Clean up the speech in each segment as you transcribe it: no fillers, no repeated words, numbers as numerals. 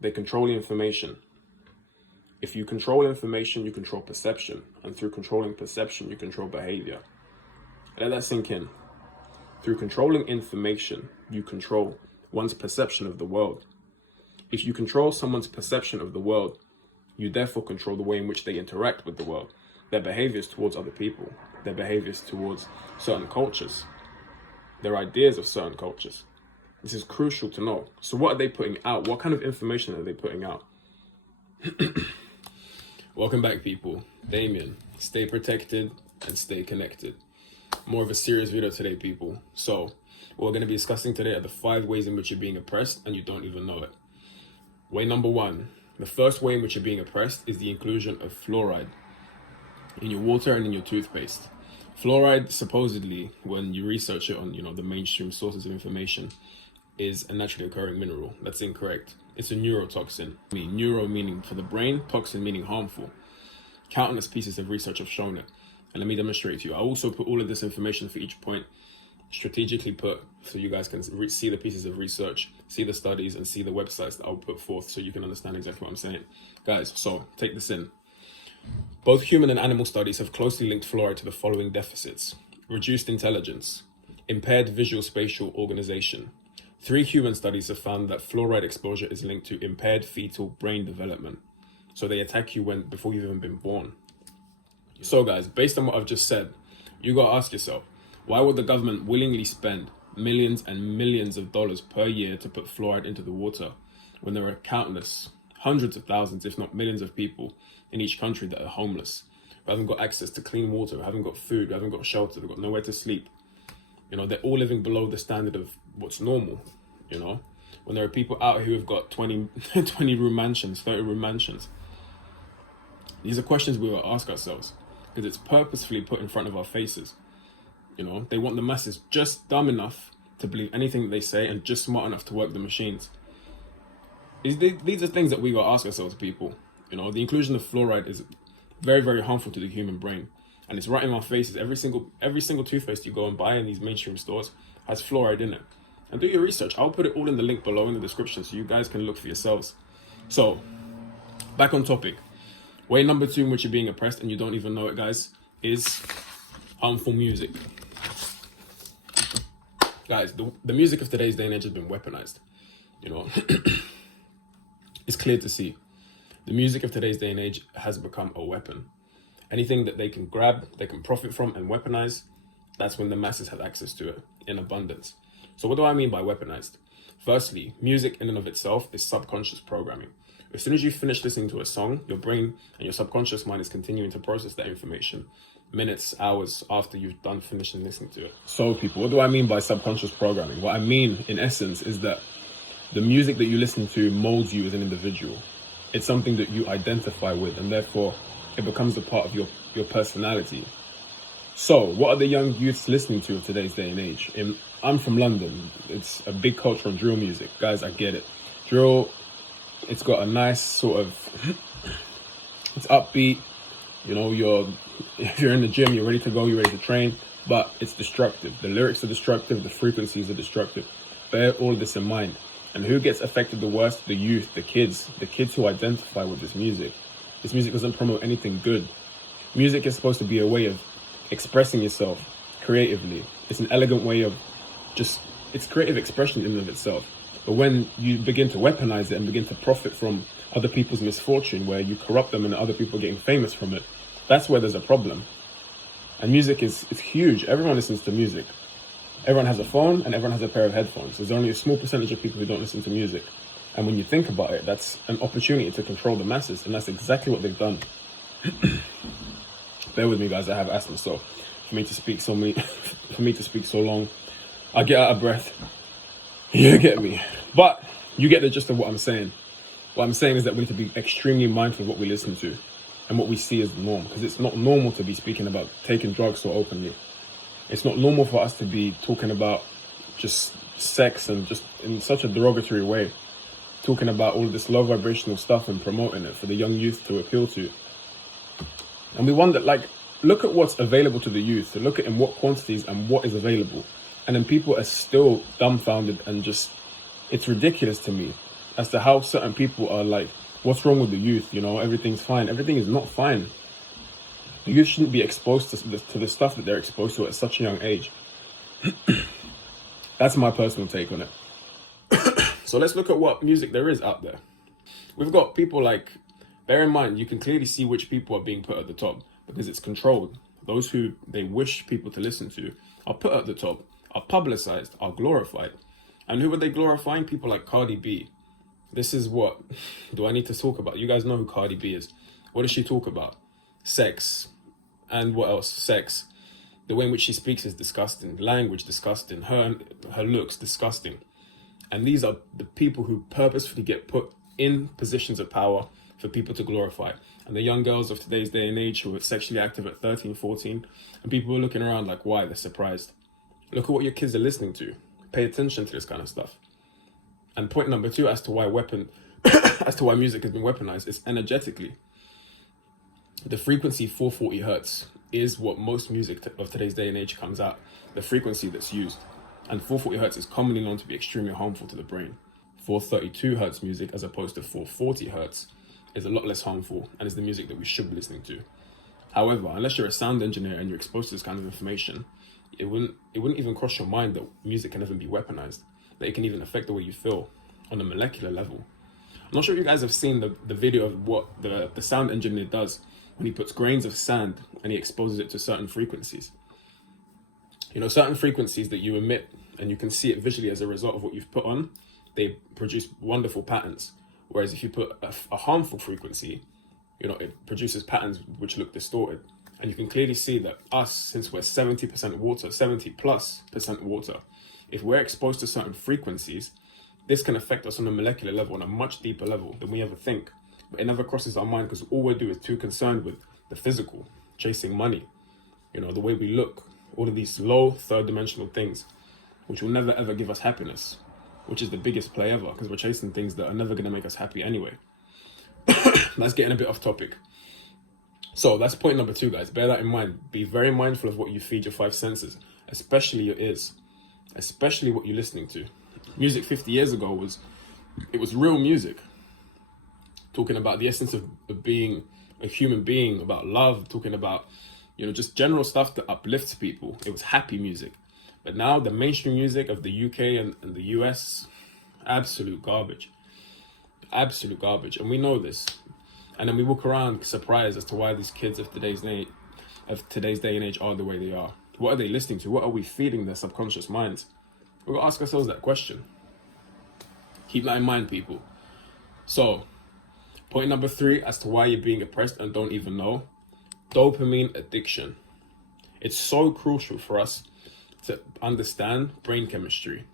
They control information. If you control information, you control perception. And through controlling perception, you control behavior. Let that sink in. Through controlling information, you control one's perception of the world. If you control someone's perception of the world, you therefore control the way in which they interact with the world, their behaviors towards other people, their behaviors towards certain cultures, their ideas of certain cultures. This is crucial to know. So what are they putting out? What kind of information are they putting out? Welcome back, people. Damien. Stay protected and stay connected. More of a serious video today, people. So what we're going to be discussing today are the 5 ways in which you're being oppressed and you don't even know it. Way number 1. The first way in which you're being oppressed is the inclusion of fluoride in your water and in your toothpaste. Fluoride, supposedly, when you research it on, the mainstream sources of information, is a naturally occurring mineral. That's incorrect. It's a neurotoxin. Neuro meaning for the brain, toxin meaning harmful. Countless pieces of research have shown it. And let me demonstrate it to you. I also put all of this information for each point strategically put so you guys can see the pieces of research, see the studies, and see the websites that I'll put forth so you can understand exactly what I'm saying. Guys, so take this in. Both human and animal studies have closely linked fluoride to the following deficits: reduced intelligence, impaired visual spatial organization. 3 human studies have found that fluoride exposure is linked to impaired fetal brain development. So they attack you before you've even been born. So guys, based on what I've just said, you gotta ask yourself, why would the government willingly spend millions and millions of dollars per year to put fluoride into the water when there are countless, hundreds of thousands, if not millions of people in each country that are homeless, who haven't got access to clean water, who haven't got food, who haven't got shelter, they've got nowhere to sleep. They're all living below the standard of what's normal, when there are people out who have got 20 room mansions, 30 room mansions. These are questions we will ask ourselves because it's purposefully put in front of our faces. They want the masses just dumb enough to believe anything that they say and just smart enough to work the machines. These are things that we got to ask ourselves, people. The inclusion of fluoride is very, very harmful to the human brain. And it's right in our faces. Every single toothpaste you go and buy in these mainstream stores has fluoride in it. And do your research. I'll put it all in the link below in the description so you guys can look for yourselves. So, back on topic. Way number 2 in which you're being oppressed and you don't even know it, guys, is harmful music. Guys, the music of today's day and age has been weaponized. It's clear to see. The music of today's day and age has become a weapon. Anything that they can grab, they can profit from and weaponize, that's when the masses have access to it in abundance. So what do I mean by weaponized? Firstly, music in and of itself is subconscious programming. As soon as you finish listening to a song, your brain and your subconscious mind is continuing to process that information minutes, hours after you've done finishing listening to it. So people, what do I mean by subconscious programming? What I mean in essence is that the music that you listen to molds you as an individual. It's something that you identify with, and therefore it becomes a part of your personality. So what are the young youths listening to of today's day and age? I'm from London. It's a big culture on drill music. Guys, I get it. Drill, it's got a nice sort of, it's upbeat. If you're in the gym, you're ready to go, you're ready to train, but it's destructive. The lyrics are destructive, the frequencies are destructive. Bear all this in mind. And who gets affected the worst? The youth, the kids who identify with this music. This music doesn't promote anything good. Music is supposed to be a way of expressing yourself creatively. It's an elegant way of it's creative expression in and of itself. But when you begin to weaponize it and begin to profit from other people's misfortune, where you corrupt them and other people are getting famous from it, that's where there's a problem. And music it's huge. Everyone listens to music. Everyone has a phone and everyone has a pair of headphones. There's only a small percentage of people who don't listen to music. And when you think about it, that's an opportunity to control the masses. And that's exactly what they've done. Bear with me, guys. I have asthma, so for me to speak so long, I get out of breath. You get me. But you get the gist of what I'm saying. What I'm saying is that we need to be extremely mindful of what we listen to and what we see as the norm. Because it's not normal to be speaking about taking drugs so openly. It's not normal for us to be talking about just sex and just in such a derogatory way. Talking about all of this low vibrational stuff and promoting it for the young youth to appeal to. And we wonder, look at what's available to the youth. Look at in what quantities and what is available. And then people are still dumbfounded and it's ridiculous to me. as to how certain people are like, what's wrong with the youth? You know, everything's fine. Everything is not fine. The youth shouldn't be exposed to the stuff that they're exposed to at such a young age. That's my personal take on it. So let's look at what music there is out there. We've got people like, bear in mind, you can clearly see which people are being put at the top because it's controlled. Those who they wish people to listen to are put at the top, are publicized, are glorified. And who are they glorifying? People like Cardi B. This is what do I need to talk about? You guys know who Cardi B is. What does she talk about? Sex. And what else? Sex. The way in which she speaks is disgusting. Language, disgusting. Her looks, disgusting. And these are the people who purposefully get put in positions of power for people to glorify. And the young girls of today's day and age who are sexually active at 13, 14, and people are looking around like, why? They're surprised. Look at what your kids are listening to. Pay attention to this kind of stuff. And point number 2 as to why music has been weaponized is energetically. The frequency 440 hertz is what most music of today's day and age comes at, the frequency that's used. And 440 hertz is commonly known to be extremely harmful to the brain. 432 hertz music as opposed to 440 hertz is a lot less harmful and is the music that we should be listening to. However, unless you're a sound engineer and you're exposed to this kind of information, it wouldn't even cross your mind that music can ever be weaponized, that it can even affect the way you feel on a molecular level. I'm not sure if you guys have seen the video of what the sound engineer does when he puts grains of sand and he exposes it to certain frequencies. You know, certain frequencies that you emit, and you can see it visually as a result of what you've put on, they produce wonderful patterns. Whereas if you put a harmful frequency, you know, it produces patterns which look distorted. And you can clearly see that us, since we're 70% water, 70+% water, if we're exposed to certain frequencies, this can affect us on a molecular level, on a much deeper level than we ever think. But it never crosses our mind because all we do is too concerned with the physical, chasing money, you know, the way we look, all of these low third dimensional things, which will never ever give us happiness, which is the biggest play ever because we're chasing things that are never going to make us happy anyway. That's getting a bit off topic. So that's point number 2, guys. Bear that in mind. Be very mindful of what you feed your 5 senses, especially your ears, especially what you're listening to. Music 50 years ago was real music, talking about the essence of being a human being, about love, talking about, you know, just general stuff that uplifts people. It was happy music. But now the mainstream music of the UK and the US, absolute garbage. Absolute garbage. And we know this. And then we walk around surprised as to why these kids of today's day and age are the way they are. What are they listening to? What are we feeding their subconscious minds? We've got to ask ourselves that question. Keep that in mind, people. So, point number 3 as to why you're being oppressed and don't even know. Dopamine addiction. It's so crucial for us to understand brain chemistry.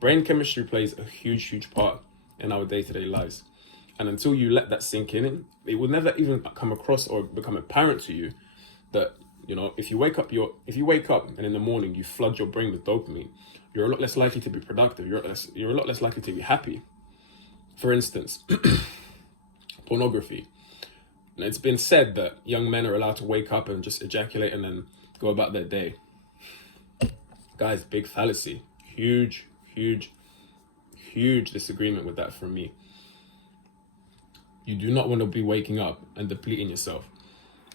Brain chemistry plays a huge part in our day-to-day lives. And until you let that sink in, it will never even come across or become apparent to you that, you know, if you wake up and in the morning you flood your brain with dopamine, you're a lot less likely to be productive. You're a lot less likely to be happy. For instance, pornography. And it's been said that young men are allowed to wake up and just ejaculate and then go about their day. Guys, big fallacy. Huge disagreement with that from me. You do not want to be waking up and depleting yourself.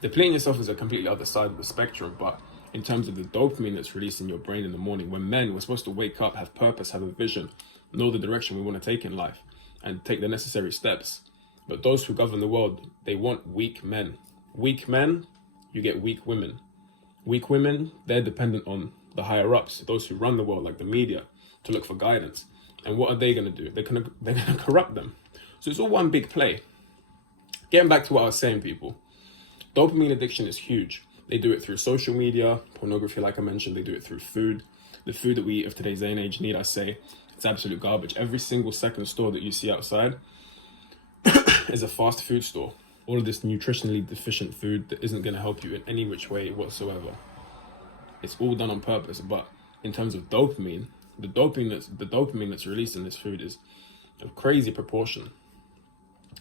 Depleting yourself is a completely other side of the spectrum, but in terms of the dopamine that's released in your brain in the morning, when men, we're supposed to wake up, have purpose, have a vision, know the direction we want to take in life, and take the necessary steps. But those who govern the world, they want weak men. Weak men, you get weak women. Weak women, they're dependent on the higher ups, those who run the world, like the media, to look for guidance. And what are they going to do? They're going to corrupt them. So it's all one big play. Getting back to what I was saying, people, dopamine addiction is huge. They do it through social media, pornography, like I mentioned. They do it through food. The food that we eat of today's day and age, need I say, it's absolute garbage. Every single second store that you see outside is a fast food store. All of this nutritionally deficient food that isn't going to help you in any which way whatsoever. It's all done on purpose. But in terms of dopamine, the dopamine that's released in this food is of crazy proportion.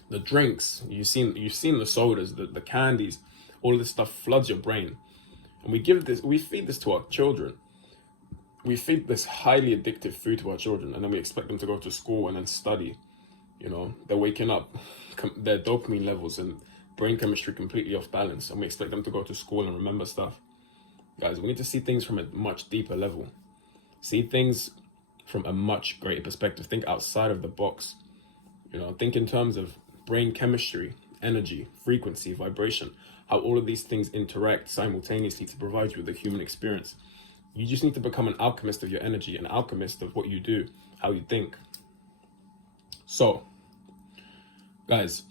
The drinks, you've seen the sodas, the candies, all of this stuff floods your brain. And we feed this to our children. we feed this highly addictive food to our children, and then we expect them to go to school and then study. You know, they're waking up, their dopamine levels and brain chemistry completely off balance, and we expect them to go to school and remember stuff. Guys, we need to see things from a much deeper level. See things from a much greater perspective. Think outside of the box. You know, think in terms of brain chemistry, energy, frequency, vibration, how all of these things interact simultaneously to provide you with a human experience. You just need to become an alchemist of your energy, an alchemist of what you do, how you think. So, guys,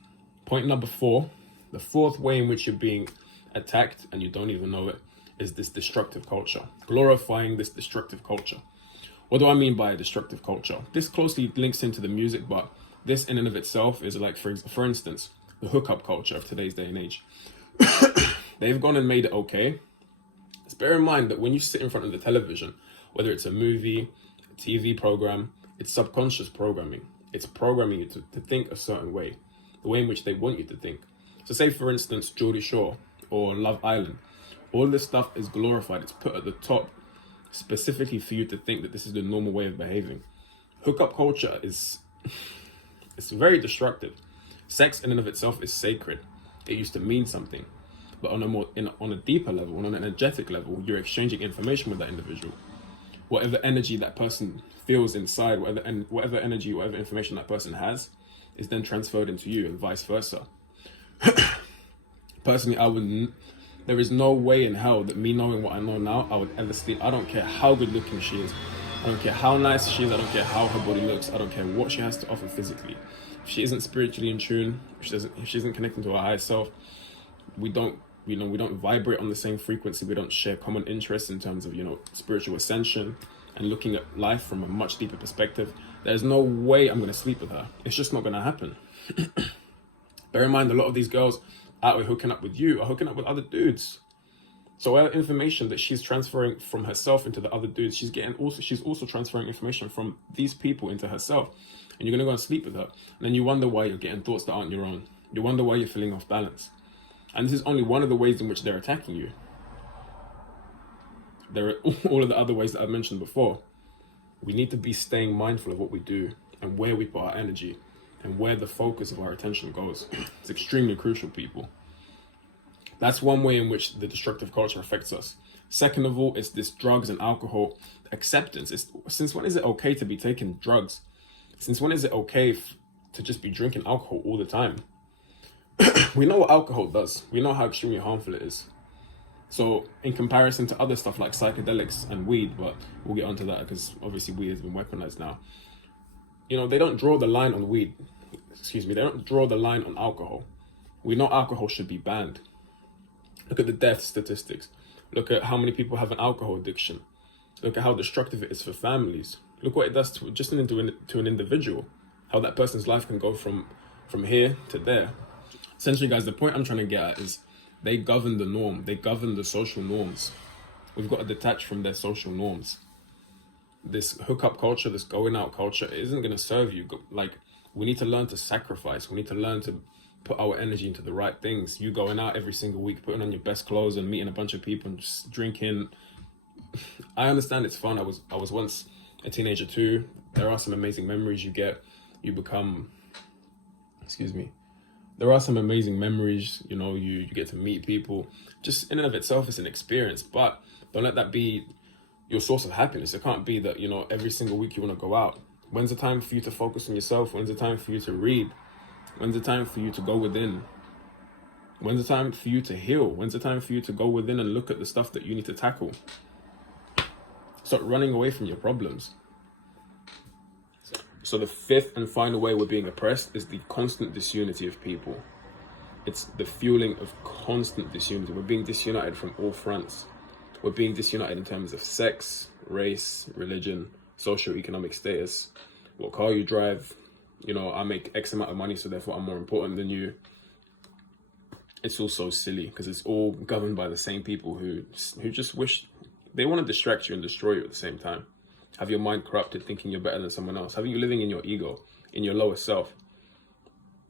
point number 4, the fourth way in which you're being attacked and you don't even know it, is this destructive culture, glorifying this destructive culture. What do I mean by a destructive culture? This closely links into the music, but this in and of itself is like, for instance, the hookup culture of today's day and age. They've gone and made it okay. Just bear in mind that when you sit in front of the television, whether it's a movie, a TV program, it's subconscious programming. It's programming you to think a certain way, the way in which they want you to think. So say, for instance, Geordie Shore or Love Island. All this stuff is glorified. It's put at the top specifically for you to think that this is the normal way of behaving. Hookup culture is it's very destructive. Sex in and of itself is sacred. It used to mean something. But on a deeper level, on an energetic level, you're exchanging information with that individual. Whatever energy that person feels inside, whatever energy, whatever information that person has, is then transferred into you, and vice versa. Personally, there is no way in hell that me knowing what I know now, I would ever sleep. I don't care how good looking she is. I don't care how nice she is. I don't care how her body looks. I don't care what she has to offer physically. If she isn't spiritually in tune, if she isn't connecting to her higher self, we don't vibrate on the same frequency. We don't share common interests in terms of, spiritual ascension and looking at life from a much deeper perspective. There's no way I'm going to sleep with her. It's just not going to happen. Bear in mind, a lot of these girls out here hooking up with you are hooking up with other dudes. So whatever information that she's transferring from herself into the other dudes, she's also transferring information from these people into herself. And you're going to go and sleep with her. And then you wonder why you're getting thoughts that aren't your own. You wonder why you're feeling off balance. And this is only one of the ways in which they're attacking you. There are all of the other ways that I've mentioned before. We need to be staying mindful of what we do and where we put our energy and where the focus of our attention goes. It's extremely crucial, people. That's one way in which the destructive culture affects us. Second of all, it's this drugs and alcohol acceptance. Since when is it okay to be taking drugs? Since when is it okay to just be drinking alcohol all the time? We know what alcohol does. We know how extremely harmful it is. So in comparison to other stuff like psychedelics and weed, but we'll get onto that because obviously weed has been weaponized now. They don't draw the line on weed. They don't draw the line on alcohol. We know alcohol should be banned. Look at the death statistics. Look at how many people have an alcohol addiction. Look at how destructive it is for families. Look what it does to an individual. How that person's life can go from here to there. Essentially, guys, the point I'm trying to get at is they govern the norm. They govern the social norms. We've got to detach from their social norms. This hookup culture, this going out culture, it isn't going to serve you. We need to learn to sacrifice. We need to learn to put our energy into the right things. You going out every single week, putting on your best clothes and meeting a bunch of people and just drinking. I understand it's fun. I was once a teenager too. There are some amazing memories you get. You become, there are some amazing memories, you get to meet people. Just in and of itself, it's an experience, but don't let that be your source of happiness. It can't be that, every single week you want to go out. When's the time for you to focus on yourself? When's the time for you to read? When's the time for you to go within? When's the time for you to heal? When's the time for you to go within and look at the stuff that you need to tackle? Start running away from your problems. So the fifth and final way we're being oppressed is the constant disunity of people. It's the fueling of constant disunity. We're being disunited from all fronts. We're being disunited in terms of sex, race, religion, socioeconomic status, what car you drive. I make X amount of money, so therefore I'm more important than you. It's all so silly because it's all governed by the same people who just wish they want to distract you and destroy you at the same time. Have your mind corrupted thinking you're better than someone else. Have you living in your ego, in your lower self,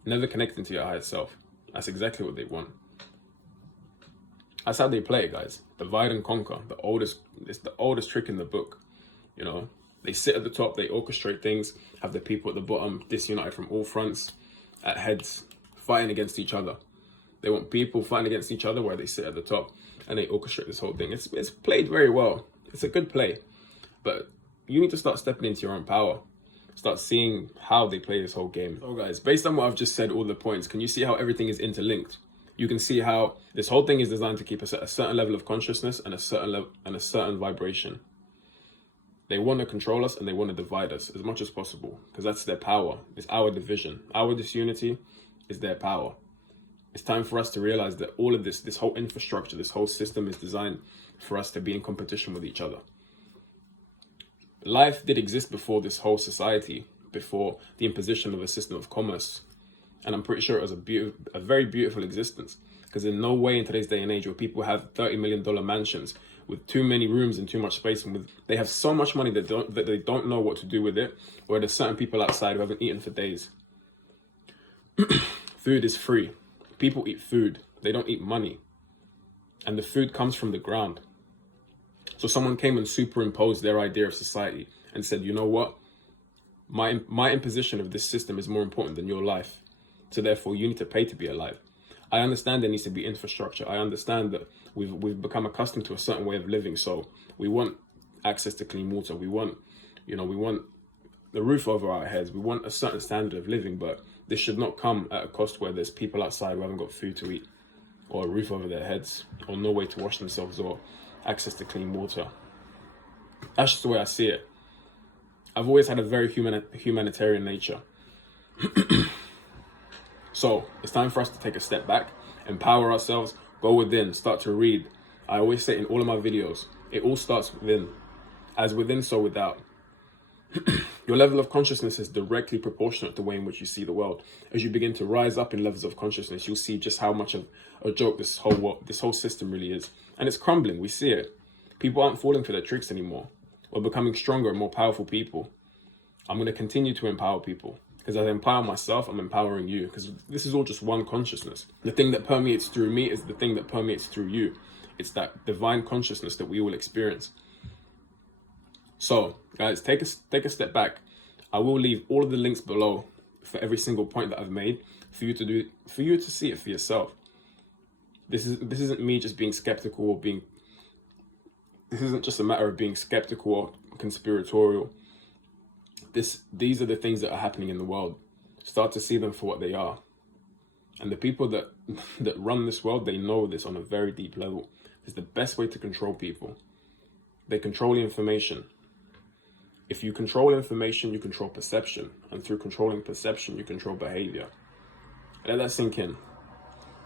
never connecting to your higher self. That's exactly what they want. That's how they play it, guys. Divide and conquer. It's the oldest trick in the book. You know, they sit at the top, they orchestrate things, have the people at the bottom disunited from all fronts, at heads, fighting against each other. They want people fighting against each other where they sit at the top, and they orchestrate this whole thing. It's played very well. It's a good play, but you need to start stepping into your own power. Start seeing how they play this whole game. So guys, based on what I've just said, all the points, can you see how everything is interlinked? You can see how this whole thing is designed to keep us at a certain level of consciousness and a certain level and a certain vibration. They want to control us and they want to divide us as much as possible, because that's their power. It's our division. Our disunity is their power. It's time for us to realize that all of this whole infrastructure, this whole system is designed for us to be in competition with each other. Life did exist before this whole society, before the imposition of a system of commerce. And I'm pretty sure it was a very beautiful existence, because in no way in today's day and age where people have $30 million mansions with too many rooms and too much space, and they have so much money that they don't know what to do with it, or there's certain people outside who haven't eaten for days. Food is free. People eat food. They don't eat money. And the food comes from the ground. So someone came and superimposed their idea of society and said, you know what? My imposition of this system is more important than your life. So therefore, you need to pay to be alive. I understand there needs to be infrastructure. I understand that we've become accustomed to a certain way of living. So we want access to clean water. We want the roof over our heads. We want a certain standard of living, but this should not come at a cost where there's people outside who haven't got food to eat, or a roof over their heads, or no way to wash themselves, or access to clean water. That's just the way I see it. I've always had a very humanitarian nature. So it's time for us to take a step back, empower ourselves, go within, start to read. I always say in all of my videos, it all starts within. As within, so without. Your level of consciousness is directly proportionate to the way in which you see the world. As you begin to rise up in levels of consciousness, you'll see just how much of a joke this whole system really is. And it's crumbling, we see it. People aren't falling for their tricks anymore. We're becoming stronger and more powerful people. I'm going to continue to empower people. Because as I empower myself, I'm empowering you. Because this is all just one consciousness. The thing that permeates through me is the thing that permeates through you. It's that divine consciousness that we all experience. So, guys, take a step back. I will leave all of the links below for every single point that I've made for you to see it for yourself. This isn't me just being skeptical or being. This isn't just a matter of being skeptical or conspiratorial. These are the things that are happening in the world. Start to see them for what they are. And the people that run this world, they know this on a very deep level. It's the best way to control people. They control the information. If you control information, you control perception. And through controlling perception, you control behavior. Let that sink in.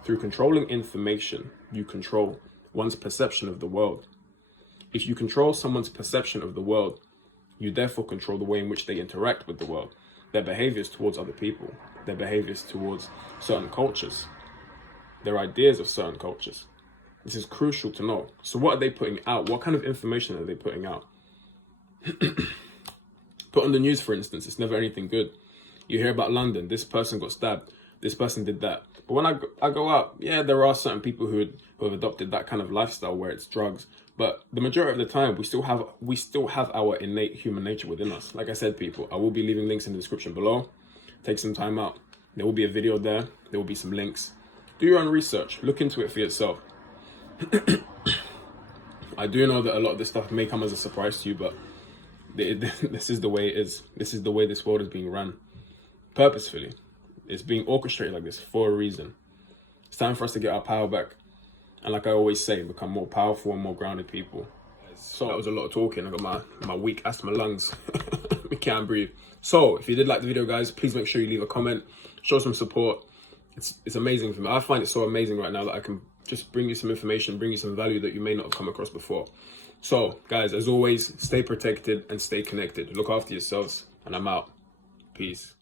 Through controlling information, you control one's perception of the world. If you control someone's perception of the world, you therefore control the way in which they interact with the world, their behaviors towards other people, their behaviors towards certain cultures, their ideas of certain cultures. This is crucial to know. So what are they putting out? What kind of information are they putting out? Put on the news, for instance, it's never anything good. You hear about London, this person got stabbed, this person did that. But when I go out, yeah, there are certain people who have adopted that kind of lifestyle where it's drugs. But the majority of the time, we still have our innate human nature within us. Like I said, people, I will be leaving links in the description below. Take some time out. There will be a video there. There will be some links. Do your own research. Look into it for yourself. I do know that a lot of this stuff may come as a surprise to you, but this is the way it is. This is the way this world is being run. Purposefully. It's being orchestrated like this for a reason. It's time for us to get our power back. And like I always say, become more powerful and more grounded people. So that was a lot of talking. I got my weak asthma lungs. We can't breathe. So if you did like the video, guys, please make sure you leave a comment. Show some support. It's amazing for me. I find it so amazing right now that I can just bring you some information, bring you some value that you may not have come across before. So, guys, as always, stay protected and stay connected. Look after yourselves, and I'm out. Peace.